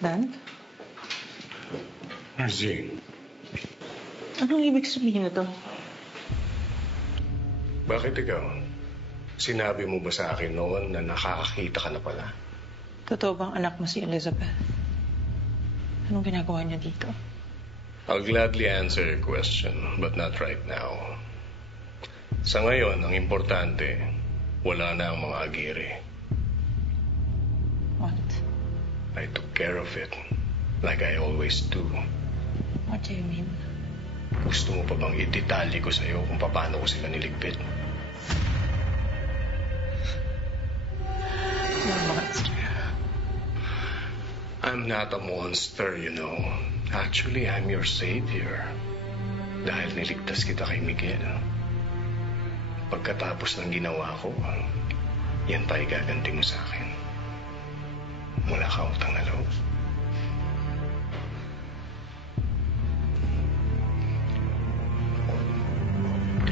Dan? Marcy, Anong ibig sabihin nito? bakit ikaw? Sinabi mo ba sa akin noon na nakakakita ka na pala? Totoo bang anak mo si Elizabeth? Anong ginagawa niya dito? I'll gladly answer your question, but not right now. Sa ngayon, ang importante, wala na ang mga agiri. What? I took care of it, like I always do. What do you mean? Gusto mo pa bang idetalye ko sa'yo kung paano ko sila niligpit? You're a monster. I'm not a monster, you know. Actually, I'm your savior. Dahil niligtas kita kay Miguel. Pagkatapos ng ginawa ko, yan pa igaganti mo sa akin. Wala ka utang na loob.